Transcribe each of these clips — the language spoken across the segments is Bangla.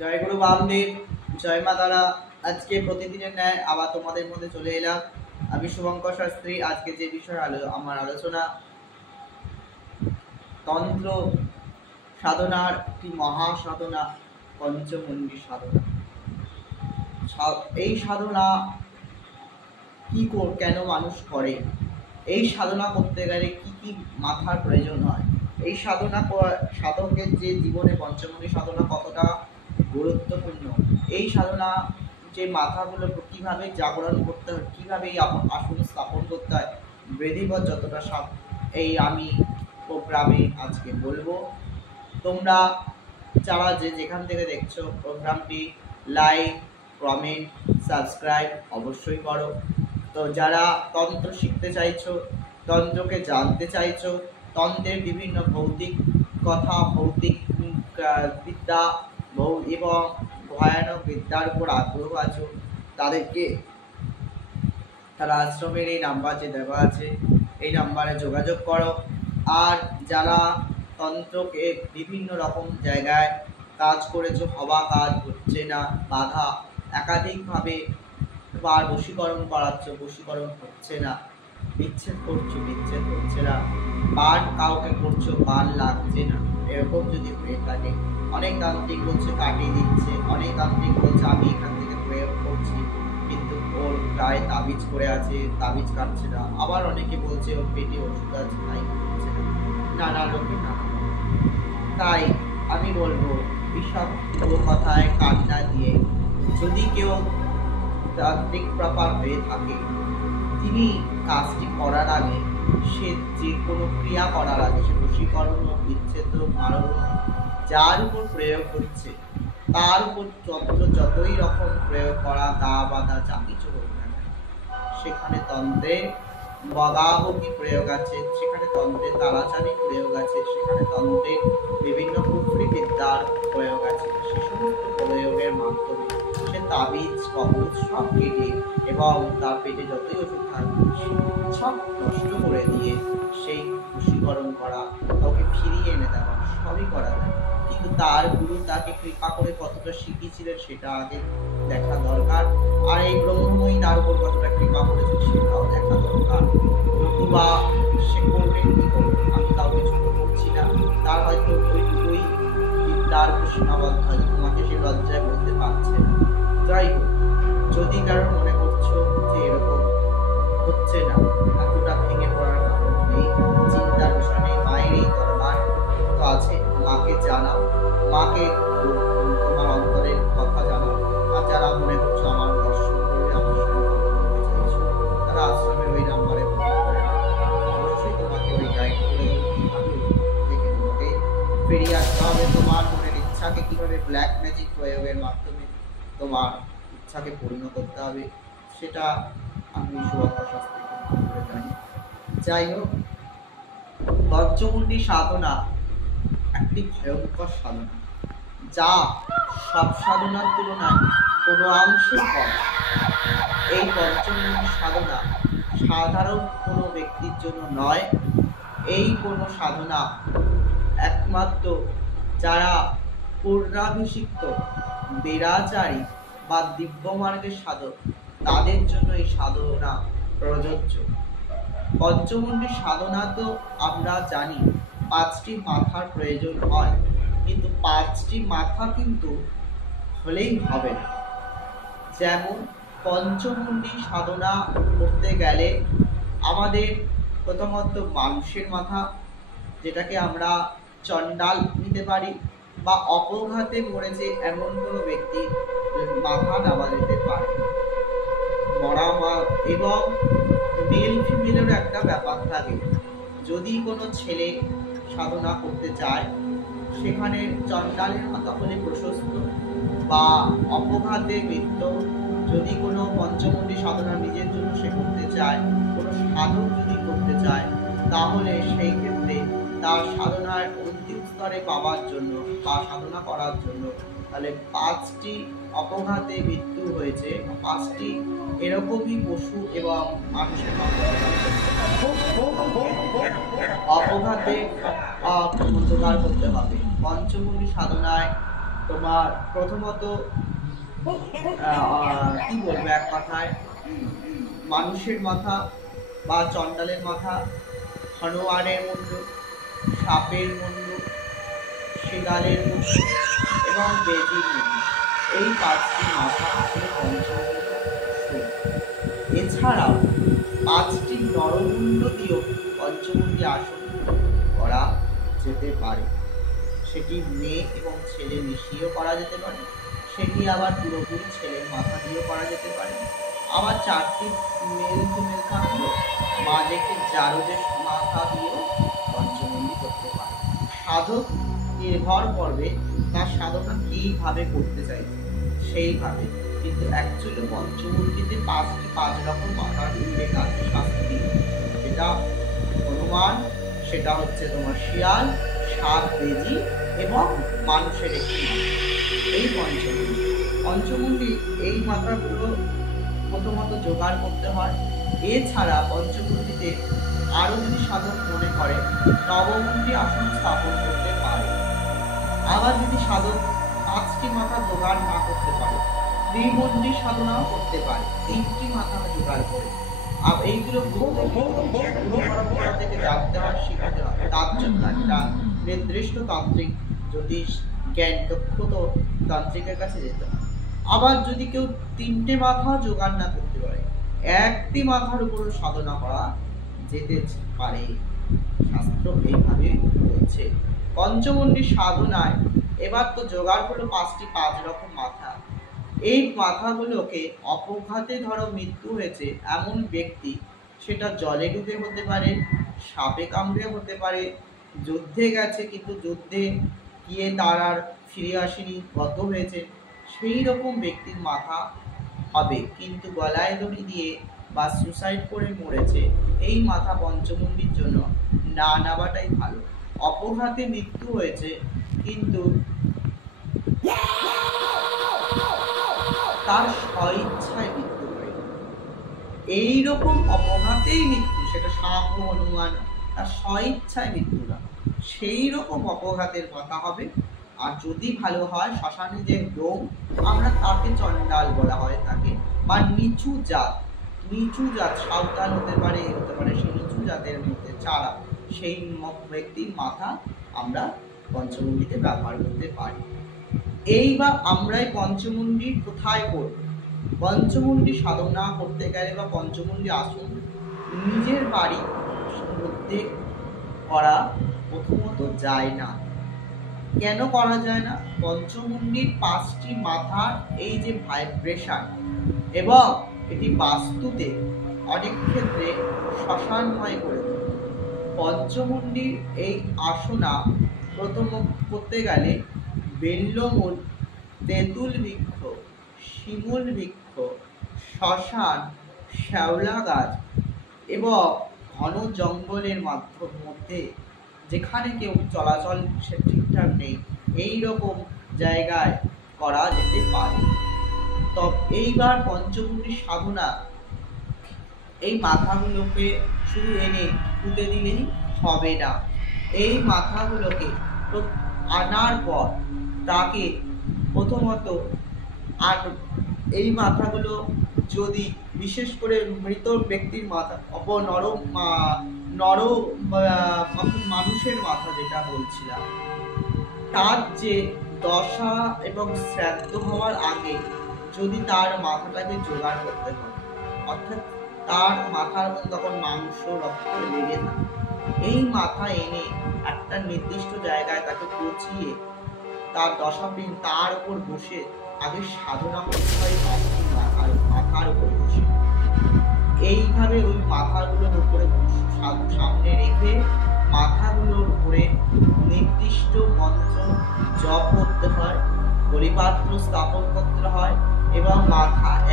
জয় গুরু বামদেব, জয় মা তারা। আজকে প্রতিদিনের ন্যায় আবার তোমাদের মধ্যে চলে এলাম। আমি শুভঙ্কর শাস্ত্রী। আজকে যে বিষয় আমার আলোচনা, তন্ত্র সাধনার একটি মহা সাধনা, পঞ্চমুণ্ডী সাধনা। এই সাধনা কেন মানুষ করে, এই সাধনা করতে গেলে কি কি মাথার প্রয়োজন হয়, এই সাধকের যে জীবনে পঞ্চমুণ্ডী সাধনা কতটা গুরুত্বপূর্ণ, এই সাধনা যে মাথাগুলো কিভাবে জাগরণ করতে হয়, কিভাবে এই আসন স্থাপন করতে হয়, বিধিবৎ যতটা সব এই আমি প্রোগ্রামে আজকে বলবো। তোমরা যারা যেখান থেকে দেখছো প্রোগ্রামটি লাইক, কমেন্ট, সাবস্ক্রাইব অবশ্যই করো। তো যারা তন্ত্র শিখতে চাইছো, তন্ত্রকে জানতে চাইছো, তন্ত্রের বিভিন্ন ভৌতিক কথা, ভৌতিক বিদ্যা এবং ভয়ানক বিদ্যার উপর আগ্রহ আছো, তাদেরকে তারা আশ্রমের এই নাম্বার যে দেওয়া আছে এই নাম্বারে যোগাযোগ করো। আর যারা তন্ত্রকে বিভিন্ন রকম জায়গায় কাজ করেছো, হওয়া কাজ হচ্ছে না, বাধা, একাধিকভাবে বার বশীকরণ করাচ্ছ, বশীকরণ হচ্ছে না, বিচ্ছেদ করছো, বিচ্ছেদ হচ্ছে না, বান কাউকে করছো, বান লাগছে না, এরকম যদি হয়ে থাকে, অনেক তান্ত্রিক বলছে কাটিয়ে দিচ্ছে, অনেক তান্ত্রিক বলছে আমি এখান থেকে প্রয়োগ করছি কিন্তু ওর গায়ে তাবিজ করে আছে, তাবিজ কাটছে না, আবার অনেকে বলছে ওর পেটে ওষুধ আছে তাই হচ্ছে না, নানা লোকে নানা। তাই আমি বলবো এইসব কথায় কান না দিয়ে, যদি কেউ তান্ত্রিক প্রপার হয়ে থাকে, তিনি কাজটি করার আগে, সে যে কোনো ক্রিয়া করার আগে, সে বশীকরণ, বিচ্ছেদ, মারণ, যার উপর প্রয়োগ হচ্ছে তার উপর যতই রকম প্রয়োগ করা, দা বাধা যা কিছু হোক না, সেখানে তন্ত্রের বগাবগি প্রয়োগ আছে, সেখানে তন্ত্রের তারাচারী প্রয়োগ আছে, সেখানে তন্ত্রের বিভিন্ন কুফরি বিদ্যার প্রয়োগ আছে। সে সমস্ত প্রয়োগের মাধ্যমে সে তাবিজ, কবচ সব কেটে এবং তার পেটে যতই ওষুধ থাকবে সব নষ্ট করে দিয়ে সেই বশীকরণ করা, কাউকে ফিরিয়ে এনে দেওয়া, সবই করা যায়। কিন্তু তার গুরু তাকে কৃপা করে কতটা শিখিয়েছিলেন সেটা আগে দেখা দরকার। আর এই ব্রহ্মময়ী তার উপর কতটা কৃপা করেছে সেটাও দেখা দরকার। নতুবা সে করবে কি করবে, আমি কাউকে ছোট করছি না, তার হয়তো ওইটুকুই বিদ্যার সীমাবদ্ধ, হয়তো তোমাকে সে লজ্জায় বলতে পারছে না। যাই হোক, যদি কারো মনে করছো যে এরকম হচ্ছে না, এতটা ভেঙে পড়ার কারণ নেই, চিন্তার বিষয় নেই, মায়ের এই দরবার তো আছে, মাকে জানাও, মাকে তোমার অন্তরের কথা জানাও। আর যারা মনে করছো আমার দর্শন করবে, আমার সঙ্গে চাইছো, তারা আশ্রমের ওই নাম্বারে ফোন করে অবশ্যই তোমাকে ওই গাইড করে কিভাবে দেখে তোমাকে ফিরিয়ে আসতে হবে, তোমার মনের ইচ্ছাকে কিভাবে ব্ল্যাক ম্যাজিক প্রয়োগের মাধ্যমে তোমার ইচ্ছাকে পূর্ণ করতে হবে, সেটা আমি শুভঙ্কর শাস্ত্রী করে জানি। যাই হোক, পঞ্চমুণ্ডী সাধনা একটি ভয়ঙ্কর সাধনা, যা সব সাধনার তুলনায় কোনো অংশে কম। এই পঞ্চমুণ্ডী সাধনা সাধারণ কোনো ব্যক্তির জন্য নয়। এই কোনো সাধনা একমাত্র যারা পূর্ণাভিষিক্ত, বেরাচারী বা দিব্যমার্গের সাধক, তাদের জন্য এই সাধনা প্রযোজ্য। পঞ্চমুণ্ডী সাধনা তো আমরা জানি 5টি মাথার প্রয়োজন হয়, কিন্তু 5টি মাথা কিন্তু হলেই হবে না। যেমন পঞ্চমুণ্ডী সাধনা করতে গেলে আমাদের প্রথমত মানুষের মাথা, যেটাকে আমরা চণ্ডাল নিতে পারি, বা অপঘাতে মরেছে এমন কোনো ব্যক্তি মাথা নেওয়া যেতে পারে, মরা মা। এবং মেল ফিমেলের একটা ব্যাপার থাকে, যদি কোনো ছেলে সাধনা করতে চায়, সেখানে চণ্ডালের মাথা হলে প্রশস্ত, বা অপঘাতে মৃত্যু, যদি কোনো পঞ্চমুণ্ডী সাধনা নিজের জন্য সে করতে চায়, কোনো সাধক যদি করতে চায়, তাহলে সেই ক্ষেত্রে তার সাধনার অন্তিম স্তরে পাওয়ার জন্য বা সাধনা করার জন্য, তাহলে 5টি অপঘাতে মৃত্যু হয়েছে, 5টি এরকমই পশু এবং মানুষের অপঘাতে জোগাড় করতে হবে। পঞ্চমুণ্ডী সাধনায় তোমার প্রথমত কি বলবো এক কথায়, মানুষের মাথা বা চণ্ডালের মাথা, হনুমানের মুন্ড, সাপের মুন্ড, শৃগালের মুন্ড এবং বেদির মুন্ড, এই 5টি মাথা হলো পঞ্চমুণ্ডী। এছাড়াও 5টি নরমুণ্ড দিয়েও পঞ্চমুণ্ডী আসন করা যেতে পারে। সেটি মেয়ে এবং ছেলে মিশিয়েও করা যেতে পারে, সেটি আবার পুরোপুরি ছেলের মাথা দিয়েও করা যেতে পারে। আবার 4টি মেল ফিমেল থাকলো, মাঝে একটি জারদের মাথা দিয়েও পঞ্চমুণ্ডী করতে পারে। সাধক নির্ভর করবে তার সাধনা কিভাবে করতে চাইছে সেইভাবে, কিন্তু অ্যাকচুয়ালি পঞ্চমুণ্ডীতে 5 রকম মাথার উল্লেখ আছে শাস্ত্রে। সেটা হনুমান, সেটা হচ্ছে তোমার শিয়াল, সাপ, বেজি এবং মানুষের একটি মাথা। এই পঞ্চমুণ্ডী এই মাথাগুলো প্রথমত জোগাড় করতে হয়। এছাড়া পঞ্চমুণ্ডীতে আরো যদি সাধক মনে করে নবমুণ্ডী আসন স্থাপন করতে পারে। আবার যদি সাধক 5টি মাথা জোগাড় না করতে পারে, ত্রিমুণ্ডী সাধনাও করতে পারে, 3টি মাথা জোগাড় করে। আর এইগুলো থেকে জানতে হয়, শিখতে হয়। তার জন্য একটা নির্দিষ্ট তান্ত্রিক জ্যোতিষ জ্ঞান দক্ষত তান্ত্রিকের কাছে যেতে হয়। আবার যদি কেউ 3টে মাথা জোগাড় না করতে পারে, একটি মাথার উপর সাধনা করা যেতে পারে। শাস্ত্র এইভাবে বলছে। পঞ্চমুণ্ডী সাধনায় এবার তো জোগাড় হলো 5 রকম মাথা। এই মাথাগুলোকে অপঘাতে ধরো মৃত্যু হয়েছে এমন ব্যক্তি, সেটা জলে ডুবে হতে পারে, সাপে কামড়ে হতে পারে, যুদ্ধে গেছে কিন্তু যুদ্ধে গিয়ে তার আর ফিরে আসেনি, গত হয়েছে, সেই রকম ব্যক্তির মাথা হবে। কিন্তু গলায় দড়ি দিয়ে বা সুসাইড করে মরেছে, এই মাথা পঞ্চমুণ্ডীর জন্য না নেওয়াটাই ভালো। অপঘাতে মৃত্যু হয়েছে কিন্তু তার স্বইচ্ছায় মৃত্যু হয়, এইরকম অপঘাতেই মৃত্যু, সেটা সাপ হনুমান, তার স্বইচ্ছায় মৃত্যু না, সেই রকম অপঘাতের মাথা হবে। আর যদি ভালো হয়, শ্মশানে যে ডোম, আমরা তাকে চণ্ডাল বলা হয় তাকে, বা নিচু জাত সাঁওতাল হতে পারে সেই নিচু জাতের মধ্যে চারা, সেই ব্যক্তির মাথা আমরা পঞ্চমুণ্ডীতে ব্যবহার করতে পারি। এইবার আমরা এই পঞ্চমুণ্ডী কোথায় করব? পঞ্চমুণ্ডী সাধনা করতে গেলে বা পঞ্চমুণ্ডী আসন নিজের বাড়ির মধ্যে করা প্রথমত যায় না। কেন করা যায় না? পঞ্চমুণ্ডীর 5টি মাথার এই যে ভাইব্রেশন, এবং এটি বাস্তুতে অনেক ক্ষেত্রে শ্মশানময় করে তোলে। পঞ্চমুণ্ডীর এই আসনা প্রথম করতে গেলে বেল্লমূল, তেঁতুল বৃক্ষ, শিমুল বৃক্ষ, শ্মশান, শ্যাওলা গাছ এবং ঘন জঙ্গলের মধ্যে, যেখানে কেউ চলাচল সে ঠিকঠাক নেই, এই রকম জায়গায় করা যেতে পারে। তবে এইবার পঞ্চমুণ্ডী সাধনা এই মাথাগুলোকে শুধু এনে পুঁতে দিলেই হবে না। এই মাথাগুলোকে আনার পর তাকে প্রথমত, আর এই মাথাগুলো যদি বিশেষ করে মৃত ব্যক্তির মাথা, মানুষের মাথা যেটা বলছিলাম, তার যে দশা এবং শ্রাদ্ধ হওয়ার আগে যদি তার মাথাটাকে জোগাড় করতে হবে, অর্থাৎ তার মাথার মধ্যে তখন মাংস রক্ত লেগে থাকে, এই মাথা এনে একটা নির্দিষ্ট জায়গায় তাকে পচিয়ে তার দশাপিন তার উপর বসে আগে সাধনা করতে হয় মাথার উপর বসে। এইভাবে ওই মাথাগুলোর উপরে সামনে রেখে মাথাগুলোর উপরে নির্দিষ্ট মন্ত্র জপ করতে হয়, বলিপাত্র স্থাপন করতে হয় এবং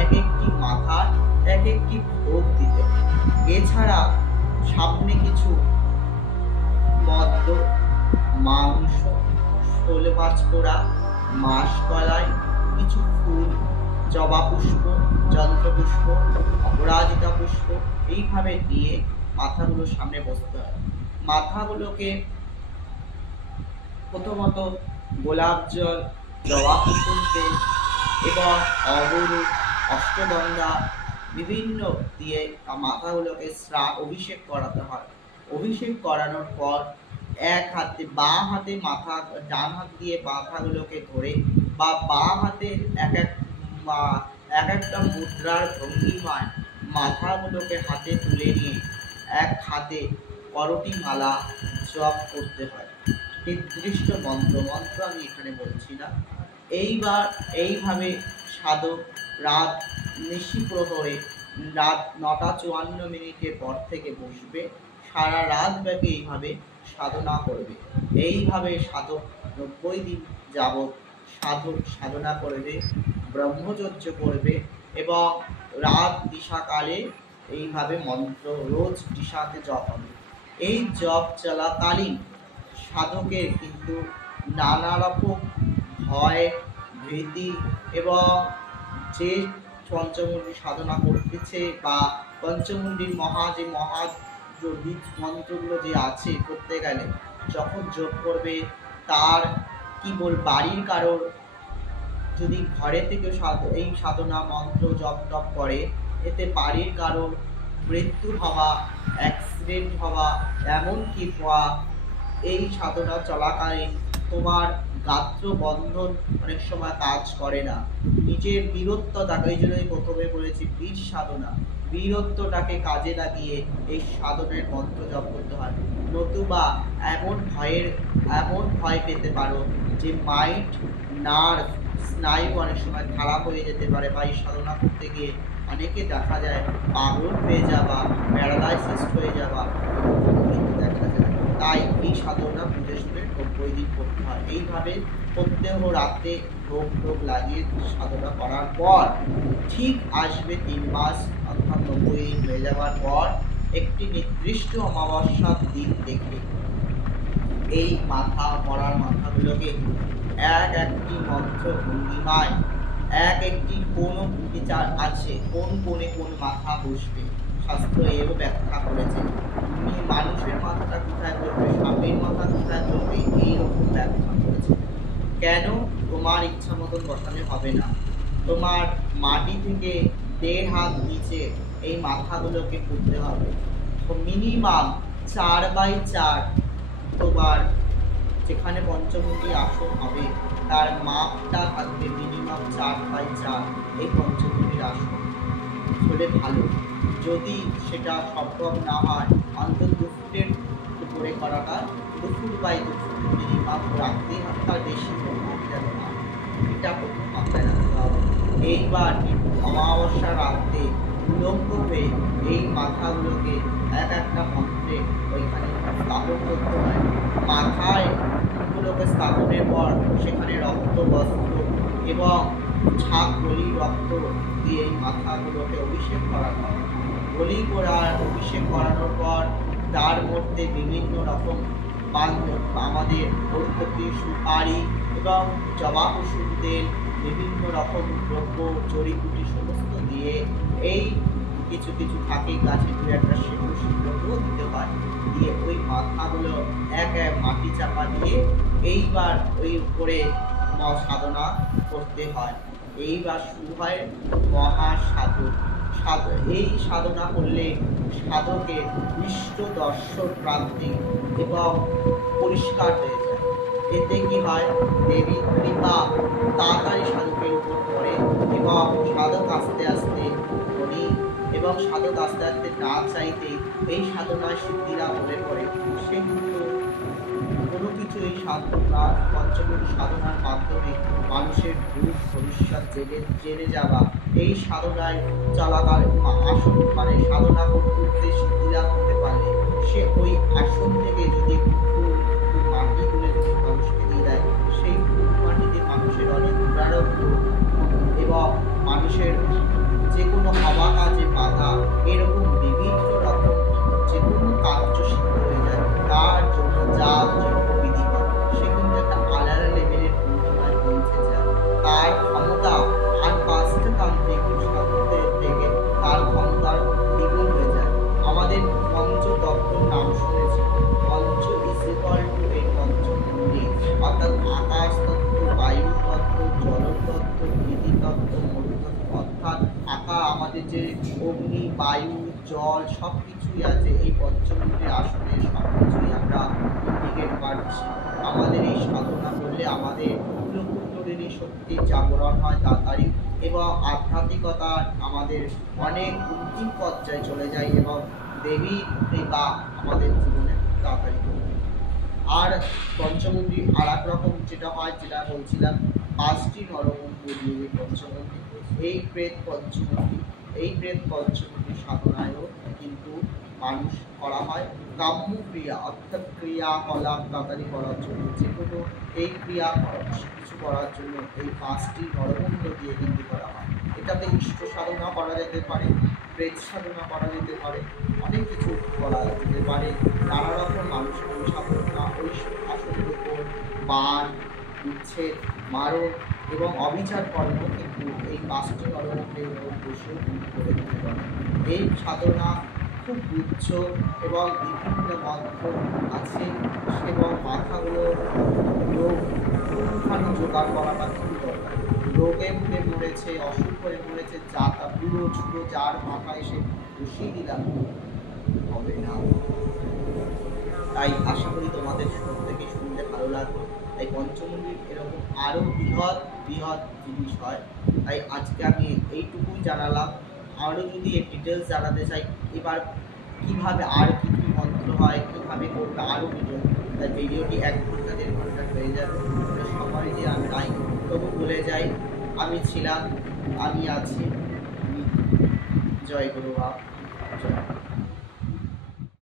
একটি মাথার এক একটি ভোগ দিতে হয়। এছাড়া সামনে কিছু মদ্য, মাংস, শোল মাছ পোড়া, মাসকলাই, কিছু ফুল, জবা পুষ্প, যন্ত্রপুষ্প, অপরাজিতা পুষ্প, এইভাবে দিয়ে মাথাগুলোর সামনে বসতে হয়। মাথাগুলোকে প্রথমত গোলাপ জল, জবা কুসুম তেল এবং অগরু, অষ্টগন্ধা বিভিন্ন দিয়ে মাথাগুলোকে অভিষেক করাতে হয়। অভিষেক করানোর পর এক হাতে বাঁ হাতে মাথা, ডান হাত দিয়ে মাথাগুলোকে ধরে বা বাঁ হাতে এক একটা মুদ্রার ভঙ্গিমায় মাথাগুলোকে হাতে তুলে নিয়ে এক হাতে করটি মালা জপ করতে হয়। নির্দিষ্ট মন্ত্র আমি এখানে বলছি না। এইভাবে সাধক রাত নিশি প্রহরে রাত ৯টা ৫৪ পর থেকে বসবে, সারা রাত ব্যাপী এইভাবে সাধনা করবে। এইভাবে সাধক ৯০ দিন যাবৎ সাধনা করবে, ব্রহ্মচর্য করবে এবং রাত দিশাকালে এইভাবে মন্ত্র রোজ দিশাতে জপ হবে। এই জপ চলাকালীন সাধকের কিন্তু নানা রকম ভয়, ভীতি এবং যে পঞ্চমুণ্ডী সাধনা করতেছে বা পঞ্চমুণ্ডীর বীজ মন্ত্রগুলো যে আছে করতে গেলে যখন যোগ করবে, তার বাড়ির কারোর যদি ঘরে থেকে এই সাধনা মন্ত্র জপ টপ করে, এতে বাড়ির কারোর মৃত্যু হওয়া, অ্যাক্সিডেন্ট হওয়া, এমনকি এই সাধনা চলাকালীন তোমার গাত্র বন্ধন অনেক সময় কাজ করে না। নিজের বীরত্বটাকে, এই জন্যই প্রথমে বলেছি বীর সাধনা, বীরত্বটাকে কাজে লাগিয়ে এই সাধনের মন্ত্র জপ করতে হয়। নতুবা এমন ভয় পেতে পারো যে মাইন্ড, নার্ভ, স্নায়ু অনেক সময় খারাপ হয়ে যেতে পারে, বা এই সাধনা করতে গিয়ে অনেকে দেখা যায় পাগল হয়ে যাওয়া, প্যারালাইসিস হয়ে যাওয়া দেখা যায়। তাই এই সাধনা বুঝে শুনে ৯০ দিন করতে হয়। এইভাবে প্রত্যেক রাতে ভোগ লাগিয়ে সাধনা করার পর ঠিক আসবে ৩ মাস, অর্থাৎ ৯০ দিন হয়ে যাওয়ার পর একটি নির্দিষ্ট অমাবস্যার দিন দেখে এই মাথাগুলোকে একটি মন্ত্র ভঙ্গিমায় একটি কোন বিচার আছে, কোন কোণে কোন মাথা বসবে, শাস্ত্র এও ব্যাখ্যা করেছে। তুমি মানুষের মাথাটা কোথায় বলবে, সাপের মাথা কোথায় বলবে, এইরকম ব্যাখ্যা করেছে। কেন? তোমার ইচ্ছা মতন বসানো হবে না, তোমার মাটি থেকে ১.৫ হাত নিচে এই মাথাগুলোকে পুঁততে হবে। মিনিমাম ৪x৪ তোমার যেখানে পঞ্চমুণ্ডী আসন হবে তার মাপটা থাকবে মিনিমাম 4x4। এই পঞ্চমুণ্ডীর আসন হলে ভালো, যদি সেটা সম্ভব না হয় অন্তত ২ ফুটের উপরে করাটা, ২ ফুট বাই ২ ফুট মিনিমাম রাখতেই হবে, তার বেশি যাবে না, এটা প্রথম মাথায় রাখতে হবে। এইবার অমাবস্যা রাত্রে উলঙ্গ হয়ে এই মাথাগুলোকে একটা মন্ত্রে ওইখানে স্থাপন করতে হয়। মাথায় গুলোকে স্থাপনের পর সেখানে রক্ত, বস্ত্র এবং বলি রক্ত দিয়ে এই মাথাগুলোকে অভিষেক করানো হয়। অভিষেক করানোর পর তার মধ্যে বিভিন্ন রকম আমাদের প্রত্যেকটি সুপারি এবং জবা কুসুম তেল, বিভিন্ন রকম দ্রব্য, জড়িবুটি সমস্ত দিয়ে, এই কিছু কিছু থাকে গাছে ২-১টা সিঁদুর দিতে হয়, দিয়ে ওই মাথাগুলো এক মাটি চাপা দিয়ে এইবার ওই উপরে সাধনা করতে হয়। এইবার শুরু হয় মহাসাধক। এই সাধনা করলে সাধকের ইষ্ট দর্শন প্রাপ্তি এবং পরিষ্কার হয়ে যায়। এতে কি হয়, দেবীর কৃপা তাড়াতাড়ি সাধকের উপর পড়ে এবং সাধক আস্তে আস্তে এবং সাধক আস্তে আস্তে না চাইতে এই সাধনায় সিদ্ধিরা মনে করে। সে কিন্তু কোনো কিছু এই সাধনা পঞ্চমুণ্ডী সাধনার মাধ্যমে মানুষের ভূত ভবিষ্যৎ জেনে যাওয়া, এই সাধনায় চলাকালীন আসন সাধনা করতে সিদ্ধিরা করতে পারলে সে ওই আসন থেকে যদি মাটি তুলে যদি মানুষকে দিয়ে দেয়, সেই মাটিতে মানুষের অনেক দুরারোগ্য এবং মানুষের যে কোনো হওয়া কাজে বাধা, এরকম বিভিন্ন রকম যে কোনো কার্য সিদ্ধ হয়ে যায়। তার জন্য যার জন্য বিধিবদ্ধ, সে কিন্তু একটা আলাদা লেভেলের ভূমিকায় পৌঁছে যায়। তার ক্ষমতা আর ৫টা তান্ত্রিক সাধকদের থেকে তার ক্ষমতার দ্বিগুণ হয়ে যায়। আমাদের পঞ্চতত্ত্বর নাম শুনেছি, পঞ্চ ইজ ইকুয়াল টু এই পঞ্চমুণ্ডী, অর্থাৎ আকাশ তত্ত্ব, বায়ু তত্ত্ব, তত্ত্ব মরুতত্ত্ব, অর্থাৎ আকাশ, আমাদের যে অগ্নি, বায়ু, জল সব কিছুই আছে, এই পঞ্চমুণ্ডের আসনে সব কিছুই আমরা ইন্ডিকেট পাচ্ছি। আমাদের এই সাধনা করলে আমাদের কুণ্ডলিনী শক্তির জাগরণ হয় তাড়াতাড়ি, এবং আধ্যাত্মিকতা আমাদের অনেক অন্তিম পর্যায়ে চলে যায়, এবং দেবী কৃপা আমাদের জীবনে তাড়াতাড়ি করে। আর পঞ্চমুণ্ডী আর এক রকম যেটা হয়, যেটা বলছিলাম, 5টি নরমুণ্ড দিয়ে যে পঞ্চমুণ্ডী, এই প্রেত পঞ্চমুণ্ডী সাধনায়ও কিন্তু মানুষ করা হয়। কাম্য ক্রিয়া, অর্থাৎ ক্রিয়াকলাপ তাড়াতাড়ি করার জন্য, যে কোনো এই ক্রিয়া কিছু করার জন্য এই 5টি নরমুণ্ড দিয়ে কিন্তু করা হয়। এটাতে ইষ্ট সাধনা করা যেতে পারে, প্রেত সাধনা করা যেতে পারে, অনেক কিছু করা যেতে পারে। নানা রকম মানুষের সাধনা, ওই আসনের উপর বান, উচ্ছেদ, মারণ এবং অবিচার কর্ম কিন্তু এই 5টি নরমুণ্ডের উপর বসেও কিন্তু করে দিতে পারে। এই সাধনা খুব গুচ্ছ এবং বিভিন্ন মন্ত্র আছে, এবং মাথাগুলো রোগ একটুখানি জোগাড় করাটা খুবই দরকার। রোগে ভুলে মরেছে, অসুখ করে মরেছে, যা তা বুড়ো ছুড়ো যার মাথা এসে বসিয়ে দিলাম হবে না। তাই আশা করি তোমাদের প্রত্যেকে শুনতে ভালো লাগলো। তাই পঞ্চমুণ্ডীর এরকম আরও বৃহৎ জিনিস হয়। তাই আজকে আমি এইটুকুই জানালাম। আরও যদি এর ডিটেলস জানাতে চাই, এবার কীভাবে আর কী কী মন্ত্র হয়, কীভাবে করবে, আরও ভিডিও, তাই ভিডিওটি 1 ঘন্টা 1.5 ঘন্টা হয়ে যাবে। সময় যে আমি নাই, তবু বলে যাই, আমি ছিলাম, আমি আছি। জয় গুরু বাপ, জয়।